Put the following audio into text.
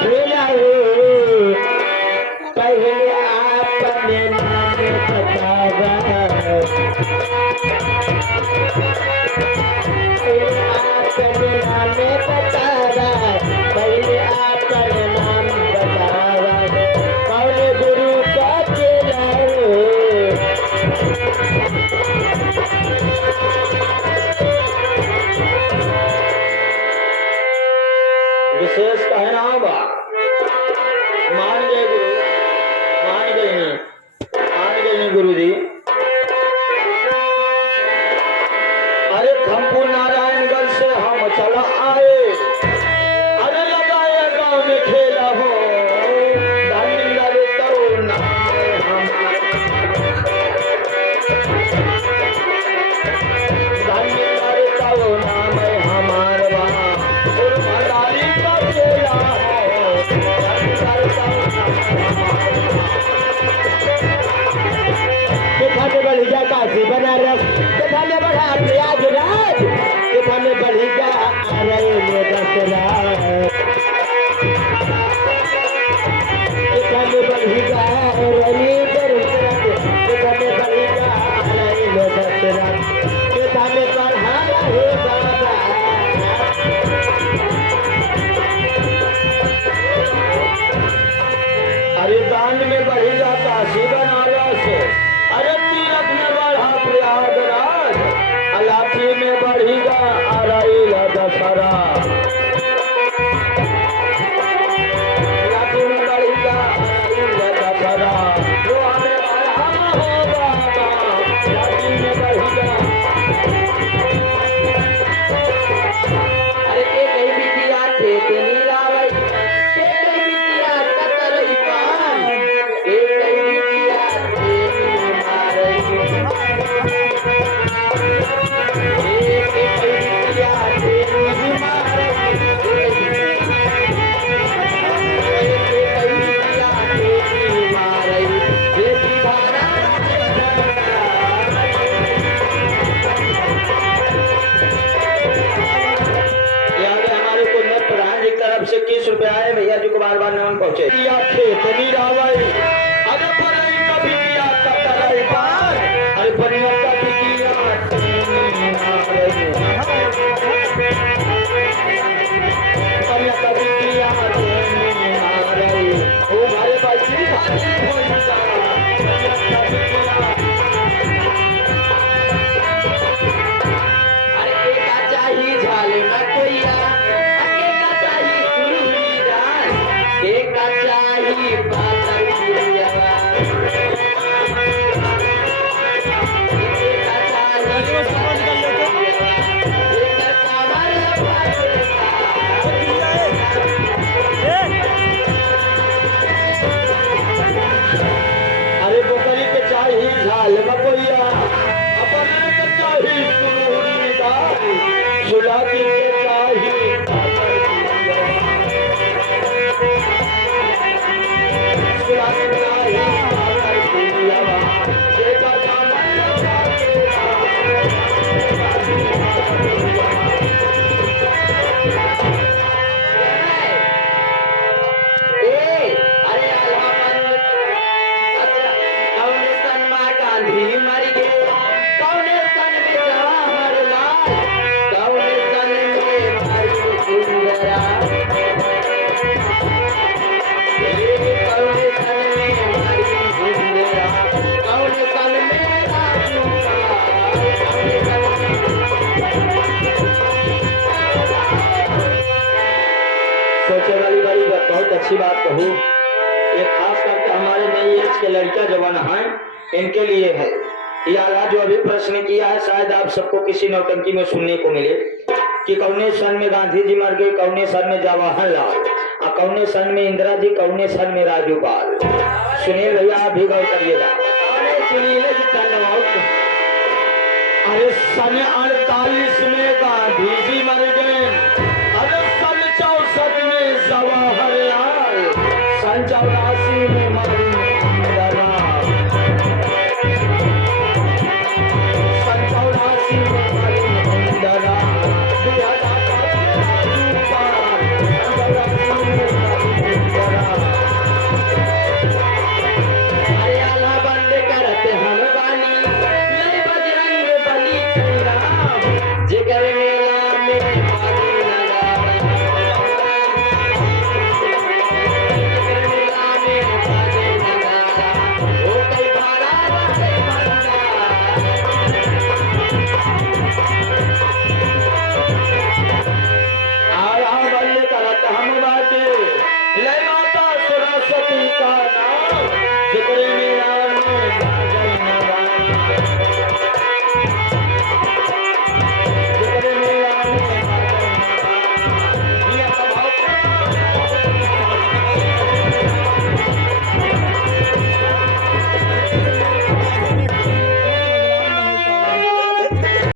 खेला हो पहले आपने नाम बतावा आपने नाम बतावा पहले आपने नाम बतावा कौन गुरु का चेला हो विशेष कहना होगा मान गए गुरु मान गए नहीं गुरु जी अरे खम्पू नारायणगढ़ से हम चला आए अरे लगाए गांव में खेला हो दानिंगरे तरुण दानिंगरे तरुण नाम है हमार वहाँ और भंडारी का चेला हो दिखाने बढ़िया काशी बनारस दिखाने बढ़ा प्रयागराज दिखाने बढ़िया रहे दसरा दिखाने बढ़िया रही दिखाने बढ़िया रहे दसरा दिखाने बढ़ा रहे बाबा अरे दान में बढ़ेगा काशी बनारस अरे तीरथ में बढ़ा प्रयागराज अलाठी में बढ़ेगा अरैल दशहरा अलाठी में बढ़ेगा अरैल दशहरा जो हमें बढ़ा हो बाबा अलाठी में बढ़ेगा अरे एक ही बिटिया खेत नीला भाई से 30 रुपया आए भैया जी को बार बार नाम पहुंचे खेत नीरावई अरे परई कभी किया कतरई पार अरे परिणत कभी किया परिणत कभी किया ओ भाई भाई जी अरे एक चाहिए झाले में कोइया अरे बकरी के चाहिए झाल बकोइया अपन के चाहिए सुनूरी दाई सुलाती के चाहिए सोचे वाली बड़ी बहुत अच्छी बात कहूँ ये खास करके हमारे नई एज के लड़का जवान हैं इनके लिए है या जो अभी प्रश्न किया है शायद आप सबको किसी नौटंकी में सुनने को मिले कि कौने सन में गांधी जी मर गए कौने सन में जवाहरलाल और कौने सन में इंदिरा जी कौने सन में राजूपाल सुनिए भैया आप भी गौर करिएगा अरे सन 48 में गांधी जी मर गए अरे सन 64 में जवाहरलाल सन 84 में मरी इंदिरा सन 84 में मरी इंदिरा 2004 में